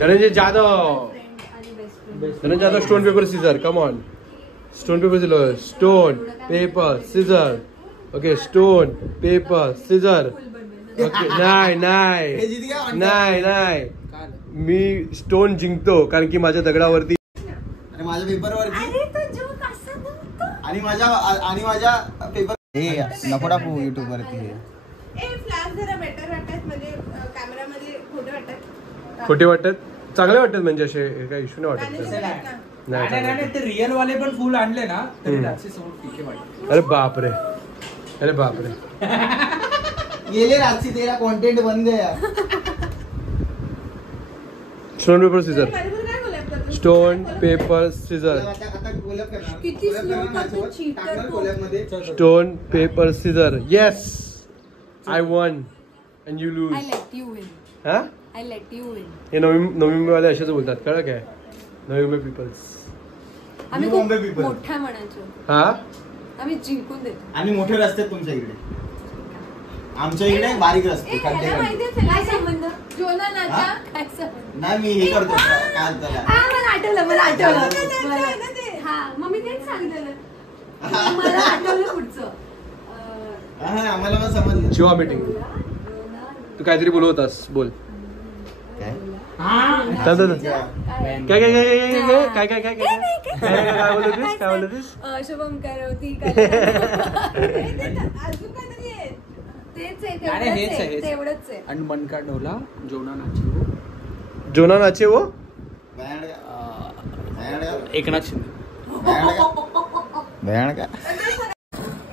Dhananjay Jadhav. Dhananjay Jadhav stone paper Caesar. Come on. Stone paper scissor. Stone paper Caesar. Okay stone paper Caesar. Okay नाही नाही नाही नाही मी stone जिंकतो कारण की माझ्या दगडावरती आणि माझ्या पेपरवरती आणि माझ्या पेपर हे नको टाकू युट्यूब वरती. खोटे वाटतात चांगले वाटतात म्हणजे असे काही इश्यू नाही वाटत. नाही ते रिअल वाले पण फुल आणले ना तरी रातचे समोर पिके वाटते. अरे बापरे अरे बापरे गेले रातची तेरा कंटेंट बन गया. Stone paper scissor. Stone paper scissor. Stone paper scissor. Yes I won and you lose. हा हे नवी मुंबईवाले असेच बोलतात कळलं काय. नवी मुंबई पीपल्स. आम्ही मोठ्या म्हणायचो. हा आम्ही जिंकून देतो. आणि मोठे रस्ते तुमच्या इकडे आमच्या इकडे बारीक रस्ते. काय संबंध नाही मी हे करतो काय मला आठवलं हा मग मी तेच सांगितलं मला आठवलं पुढचं. आम्हाला पण समजलं. शिवा मीटिंग तू काहीतरी बोलत होतास बोल. काय काय काय काय काय काय काय काय बोलतोस काय बोलतोस. शुभम करोती तेवढंच आहे. आणि मनका डोला जोना नाचे जोना नाचे वो एकनाथ शिंदे.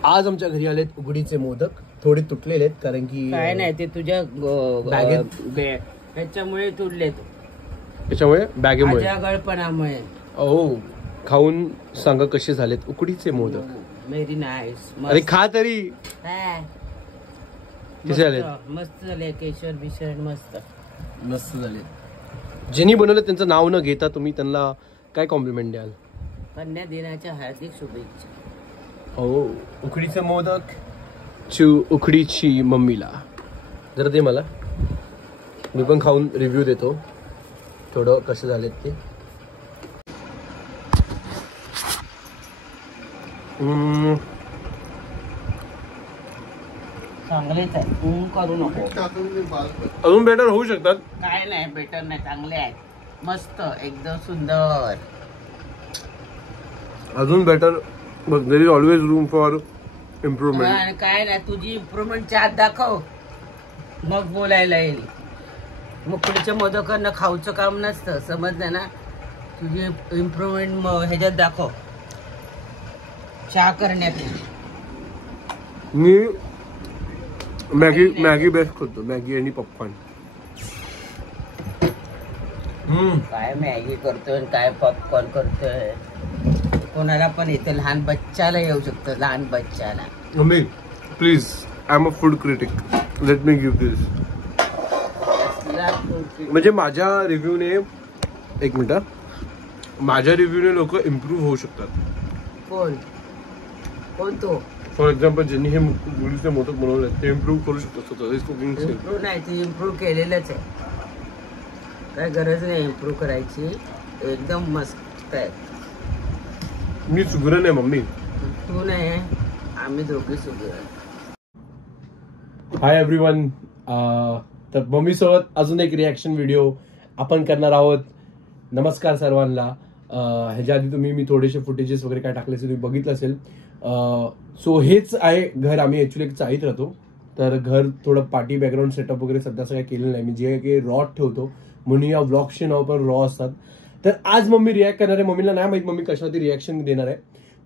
आज आमच्या घरी आलेत उघडीचे मोदक. थोडे तुटलेले आहेत कारण की काय नाही ते तुझ्या ह्याच्यामुळे तुडले. त्याच्यामुळे बॅगेमुळे गळपणामुळे. हो खाऊन सांगा कसे झालेत उकडीचे मोदक. Very nice. अरे खा तरी कसे झाले. मस्त झाले. केशर बिशर मस्त मस्त झाले. ज्यांनी बनवलं त्यांचं नाव न घेता तुम्ही त्यांना काय कॉम्प्लिमेंट द्याल. कन्या दिनाच्या हार्दिक शुभेच्छा. हो उकडीचे मोदक उकडीची मम्मीला जरा दे मला. मी पण खाऊन रिव्ह्यू देतो थोडं कसे झालेत ते. चांगलेच आहे. करू नको. अजून बेटर होऊ शकतात. काय नाही बेटर नाही चांगले आहेत मस्त एकदम सुंदर. अजून better there is always room for improvement. काय नाही तुझी इम्प्रूव्हमेंटच्या हात दाखव मग बोलायला येईल. मुकडीच्या मोदकांना खाऊचं काम नसतं समजलं ना. तुझी इम्प्रूव्हमेंट ह्याच्यात दाखव चहा करण्यात. मी मॅगी बेस्ट करतो. मॅगी आणि पॉपकॉर्न. काय मॅगी करतोय काय पॉपकॉर्न करतोय. कोणाला पण येते लहान बच्चाला येऊ शकतं. लहान बच्चाला. Mummy please I am a food critic let me give this. म्हणजे माझ्या रिव्ह्यूने एक मिनिट माझ्या रिव्ह्यूने लोक इम्प्रूव्ह होऊ शकतात. कोण तो. फॉर एक्झाम्पल ज्यांनी हे मुलीचे मोदक बनवले ते इम्प्रूव्ह करू शकतात स्वतः. कुकिंग इम्प्रूव्ह नाही ते इम्प्रूव्ह केलेलंच आहे. काय गरज नाही इम्प्रूव्ह करायची. एकदम मस्त आहे. मी सुगरण आहे मम्मी. तू नाही आम्ही दोघे सुगरण. Hi everyone. तर मम्मी सोबत अजून एक रिॲक्शन व्हिडिओ आपण करणार आहोत. नमस्कार सर्वांना. ह्याच्या आधी मी थोडेसे फुटेजेस वगैरे काय टाकले असेल तुम्ही बघितलं असेल. सो हेच आहे घर. आम्ही ऍक्च्युली एक चाळीत राहतो तर घर थोडं पार्टी बॅकग्राऊंड सेटअप वगैरे सध्या असं काही केलेलं नाही. मी जे काही रॉ ठेवतो म्हणून या व्लॉग्सचे नाव पण रॉ असतात. तर आज मम्मी रिॲक्ट करणार आहे. मम्मीला नाही माहित मम्मी कशावरती रिॲक्शन देणार आहे.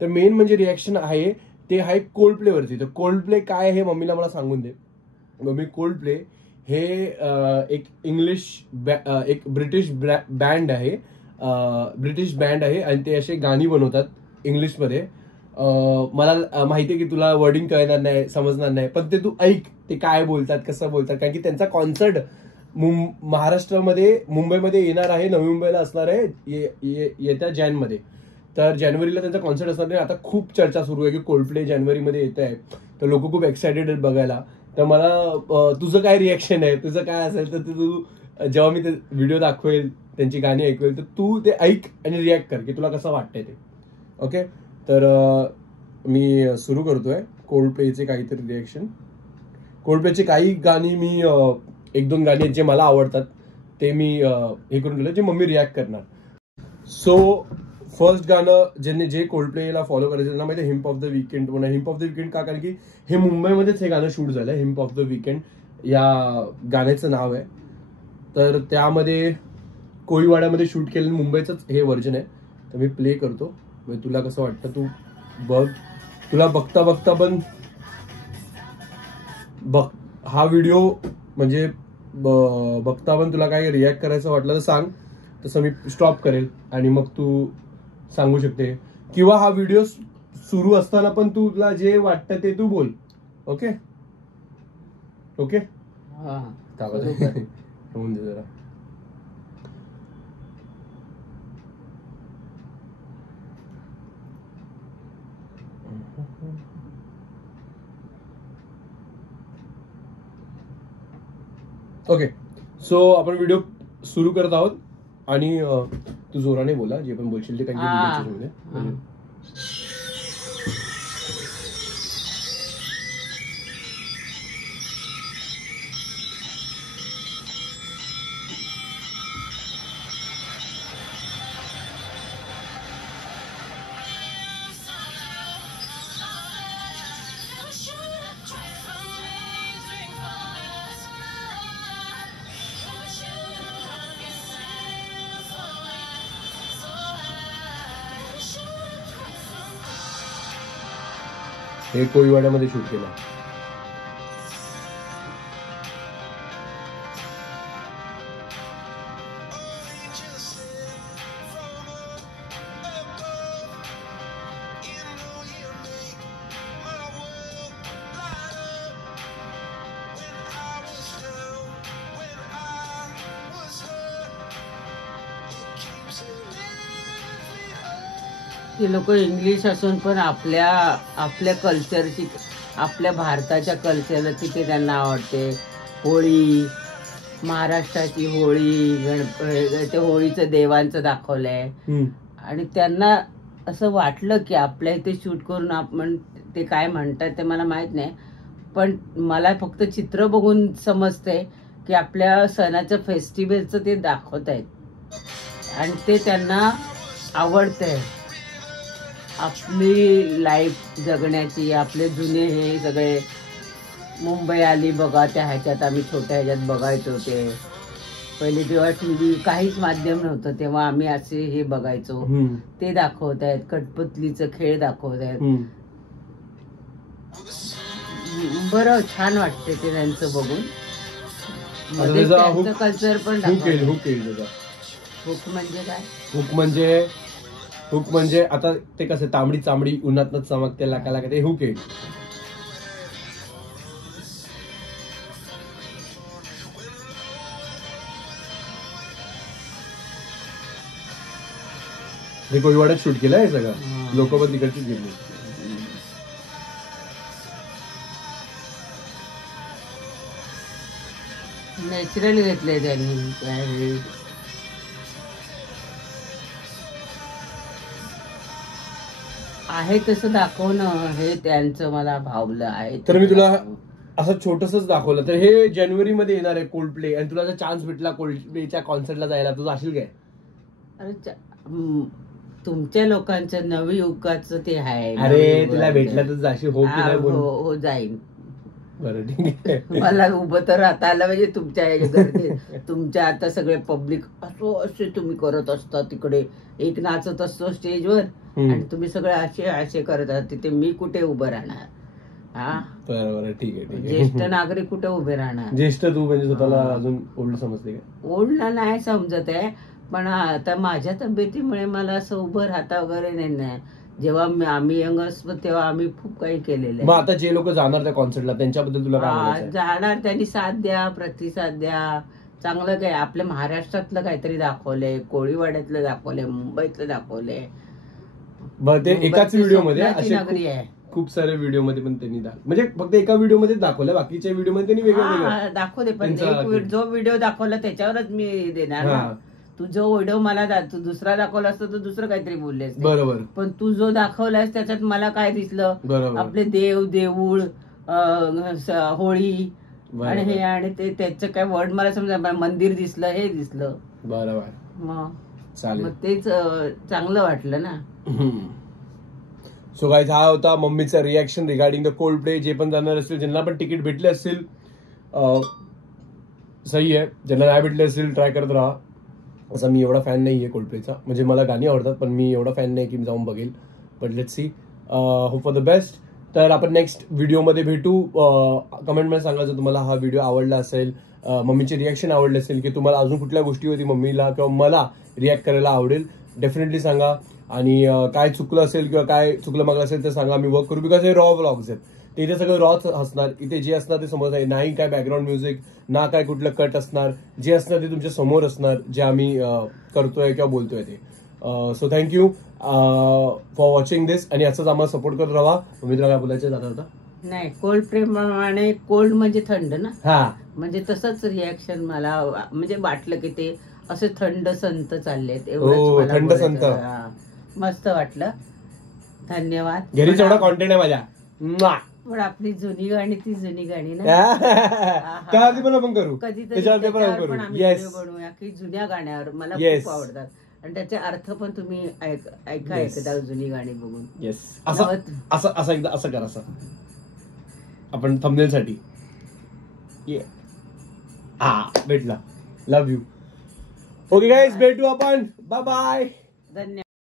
तर मेन म्हणजे रिॲक्शन आहे ते आहे कोल्ड प्लेवरती. तर कोल्ड प्ले काय आहे हे मम्मीला मला सांगून दे. मम्मी कोल्ड प्ले हे एक एक ब्रिटिश बँड आहे. आणि ते असे गाणी बनवतात इंग्लिशमध्ये. मला माहिती आहे की तुला वर्डिंग कळणार नाही समजणार नाही पण ते तू ऐक ते काय बोलतात कसं बोलतात. कारण की त्यांचा कॉन्सर्ट महाराष्ट्रामध्ये मुंबईमध्ये येणार आहे. नवी मुंबईला असणार आहे येत्या जानेवारीमध्ये. तर जानेवारीला त्यांचा कॉन्सर्ट असणार आहे. आता खूप चर्चा सुरू आहे की कोल्ड प्ले जानेवारीमध्ये येत आहे तर लोक खूप एक्सायटेड आहेत बघायला. तर मला तुझं काय रिॲक्शन आहे तुझं काय असेल तर तू जेव्हा मी ते व्हिडिओ दाखवेल त्यांची गाणी ऐकू तर तू ते ऐक आणि रिॲक्ट कर की तुला कसं वाटतंय ते. ओके, तर मी सुरू करतोय कोल्डप्लेचे काहीतरी रिॲक्शन. कोल्डप्लेची काही गाणी मी 1-2 गाणी जे मला आवडतात ते मी हे करून दिलं, जे मम्मी रिॲक्ट करणार. सो फर्स्ट गाणं ज्यांनी जे कोल्डप्लेला फॉलो करायचं त्यांना माहिती हिम्प ऑफ द वीकेंड. म्हणा हिम्प ऑफ द वीकेंड का, कारण की हे मुंबईमध्येच हे गाणं शूट झालं. हिम्प ऑफ द वीकेंड या गाण्याचं नाव आहे. तर त्यामध्ये कोळीवाड्यामध्ये शूट केलेलं मुंबईचंच हे व्हर्जन आहे. तर मी प्ले करतो, म्हणजे तुला कसं वाटतं तू बघ. तुला बघता बघता पण हा व्हिडिओ म्हणजे बघता पण तुला काही रिॲक्ट करायचं वाटलं तर सांग, तसं मी स्टॉप करेल आणि मग तू सांगू शकते. किंवा हा व्हिडिओ सुरू असताना पण तुला जे वाटतं ते तू बोल. ओके ओके होऊन दे जरा. ओके, सो आपण व्हिडिओ सुरू करत आहोत आणि तू जोराने बोला जे पण बोलशील ते काही. हे कोळीवाड्यामध्ये शूट केलं. ते लोक इंग्लिश असून पण आपल्या कल्चरची, आपल्या भारताच्या कल्चरला तिथे त्यांना आवडते. होळी, महाराष्ट्राची होळी, ते होळीचं देवांचं दाखवलंय आणि त्यांना असं वाटलं की आपल्या इथे शूट करून आपण, ते काय म्हणतात ते मला माहित नाही, पण मला फक्त चित्र बघून समजतंय की आपल्या सणाचं फेस्टिवलचं ते दाखवत आहेत आणि ते त्यांना आवडतंय. आपली लाईफ जगण्याची, आपले जुने हे सगळे, मुंबई आली बघा त्या ह्याच्यात आम्ही छोट्या ह्याच्यात बघायचो. ते पहिले जेव्हा टीव्ही काहीच माध्यम नव्हतं तेव्हा आम्ही असे हे बघायचो, ते दाखवत आहेत. कठपुतलीचं खेळ दाखवत आहेत. बरं छान वाटते ते त्यांचं बघून. त्यांचं कल्चर पण दाखवलं. हुक म्हणजे काय? हुक म्हणजे आता ते कसं तांबडी चांबडी उन्हातनं चमकते लाका लाका, ते हुक आहे. हे कोळीवाड्यात शूट केलं आहे सगळं, लोक पण तिकडचीच गेली. नॅचरल घेतलंय त्यांनी. आहे तसं दाखवणं हे त्यांचं मला भावलं आहे. तर मी तुला असं छोटसच दाखवलं. तर हे जानेवारी मध्ये येणार आहे कोल्डप्ले, आणि तुला जर चान्स भेटला कोल्डप्लेच्या कॉन्सर्टला जायला तू जाशील काय? अरे तुमच्या लोकांचं नवयुगाचं ते आहे. अरे तुला भेटला तर जाशील? हो की नाही? हो जाईन. बरं ठीक आहे. मला उभं तर राहता आलं म्हणजे तुमच्या गर्दीत. तुमच्या आता सगळे पब्लिक असे तुम्ही करत असता, तिकडे एक नाचत असतो स्टेजवर आणि तुम्ही सगळे असे असे करत असता, तिथे मी कुठे उभं राहणार? हा बरं ठीक आहे. ज्येष्ठ नागरिक कुठे उभे राहणार? ज्येष्ठ तू म्हणजे स्वतःला अजून ओल्ड समजते का? ओल्डला नाही समजत आहे, पण आता माझ्या तब्येतीमुळे मला असं उभं राहता वगैरे नाही. जेव्हा आम्ही यंग असतो तेव्हा आम्ही खूप काही केलेलं आहे. आता जे लोक जाणार त्या कॉन्सर्टला त्यांच्याबद्दल तुला काय? जाणार त्यांनी साथ द्या, प्रतिसाद द्या. चांगलं काय आपल्या महाराष्ट्रातलं काहीतरी दाखवलंय, कोळीवाड्यातलं दाखवलंय, मुंबईतलं दाखवलंय. ते एकाच व्हिडिओमध्ये असे नगरी आहे. खूप सारे व्हिडिओ मध्ये पण त्यांनी म्हणजे फक्त एका व्हिडिओ मध्ये दाखवलं, बाकीच्या व्हिडिओ मध्ये त्यांनी वेगळं दाखवले. पण जो व्हिडिओ दाखवला त्याच्यावरच मी देणार ना. तुझं व्हिडिओ मला तू दुसरा दाखवला असतं तर दुसरं काहीतरी बोलले असते. बरोबर. पण तू जो दाखवलास त्याच्यात मला काय दिसलं, बरोबर. आपले देव देऊळ होळी बरोबर. आणि हे आणि ते त्याचं काय वर्ड मला समजा मंदिर दिसलं, हे दिसलं. बरोबर. मग चालेल. तेच चांगलं वाटलं ना. सो गाईज, हा होता मम्मीचा reaction regarding the cold play. जे पण जाणार असतील, ज्यांना पण तिकीट भेटले असतील सही आहे, ज्यांना नाही भेटले असतील ट्राय करत राहा. असं मी एवढा फॅन नाही आहे कोल्ड प्लेचा, म्हणजे मला गाणी आवडतात पण मी एवढा फॅन नाही की मी जाऊन बघेल. But let's see, hope for the best. तर आपण नेक्स्ट व्हिडिओमध्ये भेटू. कमेंटमध्ये सांगा जर तुम्हाला हा व्हिडिओ आवडला असेल, मम्मीचे रिॲक्शन आवडले असेल, की तुम्हाला अजून कुठल्या गोष्टीवरती मम्मीला किंवा मला रिॲक्ट करायला आवडेल, डेफिनेटली सांगा. आणि काय चुकलं असेल किंवा काय चुकलं मागलं असेल तर सांगा, मी वर्क करू. बिकॉज हे रॉ व्लॉग्स आहेत, ते इथे सगळं रॉच असणार. इथे जे असणार ते समोर नाही काय बॅकग्राऊंड म्युझिक, ना काय कुठलं कट असणार. जे असणार ते तुमच्या समोर असणार, जे आम्ही करतोय किंवा बोलतोय ते. सो थँक्यू फॉर वॉचिंग दिस, आणि असंच आम्हाला सपोर्ट करत राहा. मित्र काय बोलायचं जाता होता? नाही, कोल्ड प्रेमाने कोल्ड म्हणजे थंड ना, हा, म्हणजे तसंच रिॲक्शन मला म्हणजे वाटलं की ते असे थंड संत चाललेत. थंड संत. मस्त वाटलं. धन्यवाद. घरीच एवढा कॉन्टेंट आहे माझ्या. पण आपली जुनी गाणी ती जुनी गाणी ना, त्यावरती पण आपण करू, कधीतरी त्याच्यावरती पण आपण त्याच्यावर पण करू. आम्ही येस, व्हिडिओ बनवूया की जुन्या गाण्यावर. मला Yes. खूप आवडतात आणि त्याचे अर्थ पण तुम्ही ऐका Yes. एकदा जुनी गाणी बघून. येस. असं एकदा असं करा, असं आपण थंबनेल साठी. भेटला. Love you. ओके गाईज, भेटू आपण. Bye bye. धन्यवाद.